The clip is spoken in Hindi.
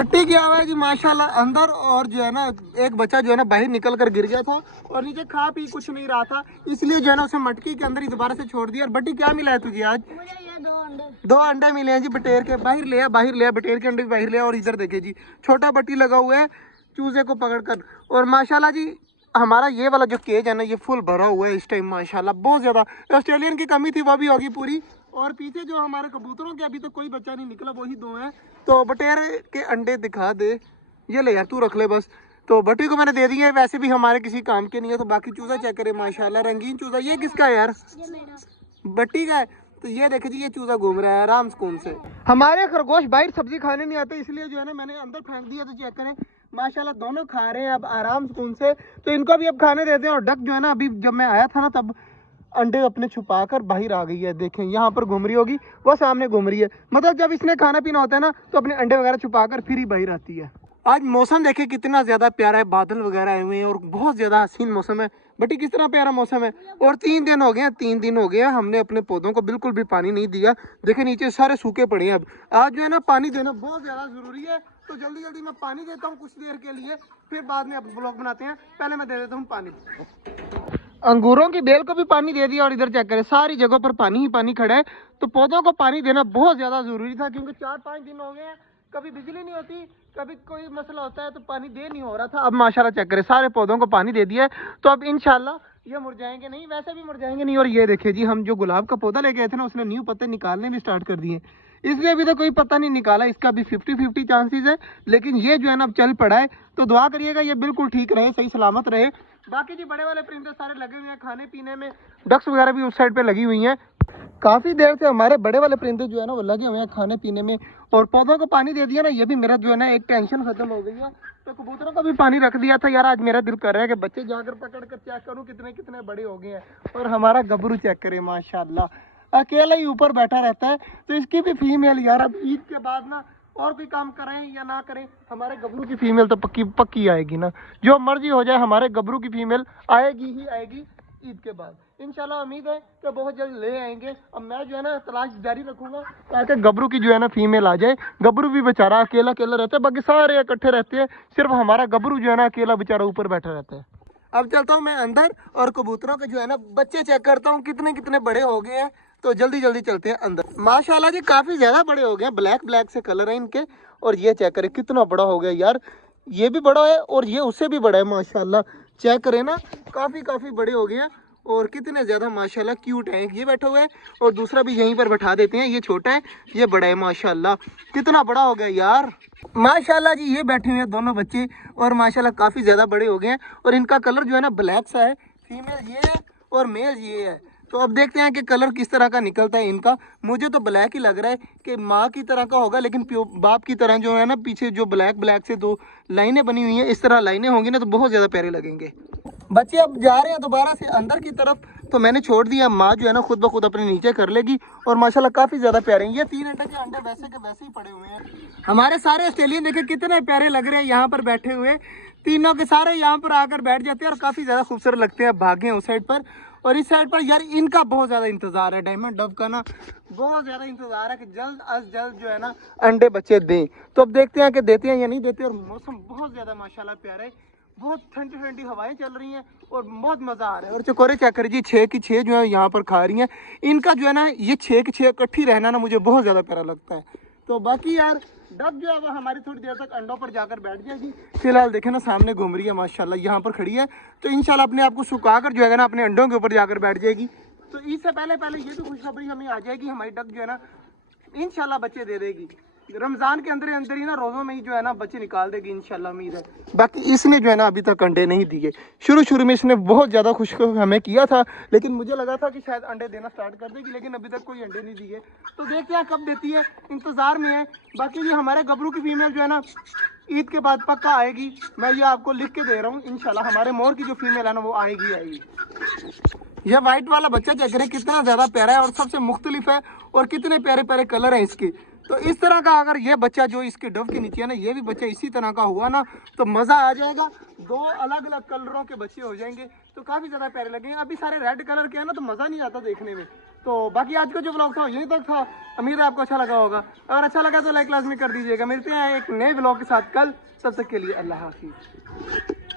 पट्टी क्या हुआ है जी माशाल्लाह अंदर, और जो है ना एक बच्चा जो है ना बाहर निकल कर गिर गया था और नीचे खा पी कुछ नहीं रहा था, इसलिए जो है ना उसे मटकी के अंदर ही दोबारा से छोड़ दिया। और बट्टी क्या मिला है तुझे आज? मुझे ये दो अंडे मिले हैं जी बटेर के। बाहर ले बटेर के अंडे भी बाहर ले। और इधर देखे जी छोटा बट्टी लगा हुआ है चूजे को पकड़ कर। और माशाल्लाह जी हमारा ये वाला जो केज है ना ये फुल भरा हुआ है इस टाइम माशाल्लाह। बहुत ज्यादा ऑस्ट्रेलियन की कमी थी वो भी होगी पूरी। और पीछे जो हमारे कबूतरों के अभी तो कोई बच्चा नहीं निकला, वही दो हैं। तो बटेर के अंडे दिखा दे, ये ले यार तू रख ले बस। तो बट्टी को मैंने दे दिए है, वैसे भी हमारे किसी काम के नहीं है। तो बाकी चूजा चेक करे माशाल्लाह रंगीन चूजा। ये किसका है यार? बट्टी का है। तो ये देखे जी ये चूजा घूम रहा है आराम सुकून से। हमारे खरगोश बाहर सब्जी खाने नहीं आते, इसलिए जो है ना मैंने अंदर फेंक दिया। तो चेक करें माशाल्लाह दोनों खा रहे हैं अब आराम सुकून से। तो इनको भी अब खाने देते हैं। और डक जो है ना अभी जब मैं आया था ना तब अंडे अपने छुपा कर बाहर आ गई है। देखें यहाँ पर घूम रही होगी, वो सामने घूम रही है। मतलब जब इसने खाना पीना होता है ना तो अपने अंडे वगैरह छुपा कर फिर ही बाहर आती है। आज मौसम देखे कितना ज्यादा प्यारा है, बादल वगैरह आए हुए हैं और बहुत ज्यादा हसीन मौसम है। बटी किस तरह प्यारा मौसम है। और 3 दिन हो गए हैं हमने अपने पौधों को बिल्कुल भी पानी नहीं दिया। देखे नीचे सारे सूखे पड़े हैं। अब आज जो है ना पानी देना बहुत ज्यादा जरूरी है। तो जल्दी जल्दी मैं पानी देता हूँ कुछ देर के लिए, फिर बाद में अब ब्लॉग बनाते हैं। पहले मैं दे देता हूँ पानी। अंगूरों की बेल को भी पानी दे दिया। और इधर चेक करें सारी जगह पर पानी ही पानी खड़ा है। तो पौधों को पानी देना बहुत ज्यादा जरूरी था, क्योंकि 4-5 दिन हो गए हैं कभी बिजली नहीं होती, कभी कोई मसला होता है तो पानी दे नहीं हो रहा था। अब माशाल्लाह चेक करें सारे पौधों को पानी दे दिया है। तो अब इंशाल्लाह ये मुरझाएंगे नहीं, वैसे भी मुरझाएंगे नहीं। और ये देखिए जी हम जो गुलाब का पौधा लेके आए थे ना उसने न्यू पत्ते निकालने भी स्टार्ट कर दिए। इसलिए अभी तो कोई पता नहीं निकाला, इसका भी 50-50 चांसेस है। लेकिन ये जो है ना अब चल पड़ा है। तो दुआ करिएगा ये बिल्कुल ठीक रहे, सही सलामत रहे। बाकी जी बड़े वाले परिंदे सारे लगे हुए हैं खाने पीने में। डक्स वगैरह भी उस साइड पे लगी हुई हैं। काफी देर से हमारे बड़े वाले परिंदे जो है ना वो लगे हुए हैं खाने पीने में। और पौधों को पानी दे दिया ना, ये भी मेरा जो है ना एक टेंशन खत्म हो गई है। तो कबूतरों को भी पानी रख दिया था यार। आज मेरा दिल कर रहा है कि बच्चे जाकर पकड़ कर चेक करूँ कितने कितने बड़े हो गए हैं। और हमारा गबरू चेक करे माशाल्लाह अकेला ही ऊपर बैठा रहता है। तो इसकी भी फीमेल यार अब ईद के बाद ना और कोई काम करें या ना करें, हमारे गबरू की फीमेल तो पक्की पक्की आएगी ना। जो मर्जी हो जाए हमारे गबरू की फीमेल आएगी ही आएगी ईद के बाद इंशाल्लाह। उम्मीद है कि बहुत जल्द ले आएंगे। अब मैं जो है ना तलाश जारी रखूंगा ताकि गबरू की जो है ना फीमेल आ जाए। गबरू भी बेचारा अकेला अकेला रहता है, बाकी सारे इकट्ठे रहते हैं। सिर्फ हमारा गबरू जो है ना अकेला बेचारा ऊपर बैठा रहता है। अब चलता हूँ मैं अंदर और कबूतरों के जो है ना बच्चे चेक करता हूँ कितने कितने बड़े हो गए हैं। तो जल्दी जल्दी चलते हैं अंदर। माशाल्लाह जी काफी ज्यादा बड़े हो गए हैं, ब्लैक ब्लैक से कलर है इनके। और ये चेक करें कितना बड़ा हो गया यार, ये भी बड़ा है और ये उससे भी बड़ा है माशाल्लाह। चेक करें ना काफी काफी बड़े हो गए हैं और कितने ज्यादा माशाल्लाह क्यूट है। ये बैठा हुआ है और दूसरा भी यहीं पर बैठा देते हैं। ये छोटा है ये बड़ा है माशाल्लाह। कितना बड़ा हो गया यार माशाल्लाह जी। ये बैठे हुए हैं दोनों बच्चे और माशाल्लाह काफी ज्यादा बड़े हो गए हैं। और इनका कलर जो है ना ब्लैक सा है। फीमेल ये है और मेल ये है। तो अब देखते हैं कि कलर किस तरह का निकलता है इनका। मुझे तो ब्लैक ही लग रहा है कि माँ की तरह का होगा, लेकिन बाप की तरह जो है ना पीछे जो ब्लैक ब्लैक से 2 लाइनें बनी हुई हैं, इस तरह लाइनें होंगी ना तो बहुत ज़्यादा प्यारे लगेंगे। बच्चे अब जा रहे हैं दोबारा से अंदर की तरफ। तो मैंने छोड़ दिया, माँ जो है ना खुद ब खुद अपने नीचे कर लेगी। और माशाल्लाह काफ़ी ज़्यादा प्यारे हैं। ये 3 अंडे के अंडे वैसे के वैसे ही पड़े हुए हैं। हमारे सारे ऑस्ट्रेलियन देखे कितने प्यारे लग रहे हैं यहाँ पर बैठे हुए। तीनों के सारे यहाँ पर आकर बैठ जाते हैं और काफ़ी ज़्यादा खूबसूरत लगते हैं। भागे उस साइड पर और इस साइड पर यार इनका बहुत ज़्यादा इंतज़ार है। डायमंड डव का ना बहुत ज़्यादा इंतज़ार है कि जल्द अज जल्द जो है ना अंडे बच्चे दें। तो अब देखते हैं कि देते हैं या नहीं देते। और मौसम बहुत ज़्यादा माशाल्लाह प्यारा है, बहुत ठंडी ठंडी हवाएं चल रही हैं और बहुत मज़ा आ रहा है। और चकोरे चेक करिए जी 6 की 6 जो है यहाँ पर खा रही हैं। इनका जो है ना ये 6 की 6 इकट्ठी रहना ना मुझे बहुत ज़्यादा प्यारा लगता है। तो बाकी यार डक जो है वो हमारी थोड़ी देर तक अंडों पर जाकर बैठ जाएगी। फिलहाल देखें ना सामने घूम रही है माशाल्लाह, यहाँ पर खड़ी है। तो इंशाल्लाह अपने आप को सुखा कर जो है ना अपने अंडों के ऊपर जाकर बैठ जाएगी। तो इससे पहले पहले ये भी खुशखबरी हमें आ जाएगी, हमारी डक जो है ना इंशाल्लाह बच्चे दे देगी। रमज़ान के अंदर ही ना रोज़ों में ही जो है ना बच्चे निकाल देगी इंशाल्लाह, उम्मीद है। बाकी इसने जो है ना अभी तक अंडे नहीं दिए। शुरू में इसने बहुत ज़्यादा खुश हमें किया था, लेकिन मुझे लगा था कि शायद अंडे देना स्टार्ट कर देगी, लेकिन अभी तक कोई अंडे नहीं दिए। तो देखते हैं कब देती है, इंतज़ार में है। बाकी ये हमारे गबरू की फीमेल जो है ना ईद के बाद पक्का आएगी। मैं ये आपको लिख के दे रहा हूँ इंशाल्लाह हमारे मोर की जो फीमेल है ना वो आएगी। यह वाइट वाला बच्चा चेक करें कितना ज़्यादा प्यारा है और सबसे मुख्तलिफ है और कितने प्यारे प्यारे कलर हैं इसके। तो इस तरह का अगर ये बच्चा जो इसके डव के नीचे है ना ये भी बच्चा इसी तरह का हुआ ना तो मज़ा आ जाएगा। 2 अलग अलग कलरों के बच्चे हो जाएंगे तो काफ़ी ज़्यादा प्यारे लगेंगे। अभी सारे रेड कलर के हैं ना तो मज़ा नहीं आता देखने में। तो बाकी आज का जो व्लॉग था यही तक था। उम्मीद है आपको अच्छा लगा होगा। अगर अच्छा लगा तो लाइक लाजमी कर दीजिएगा। मिलते हैं एक नए व्लॉग के साथ कल, तब तक के लिए अल्लाह हाफिज़।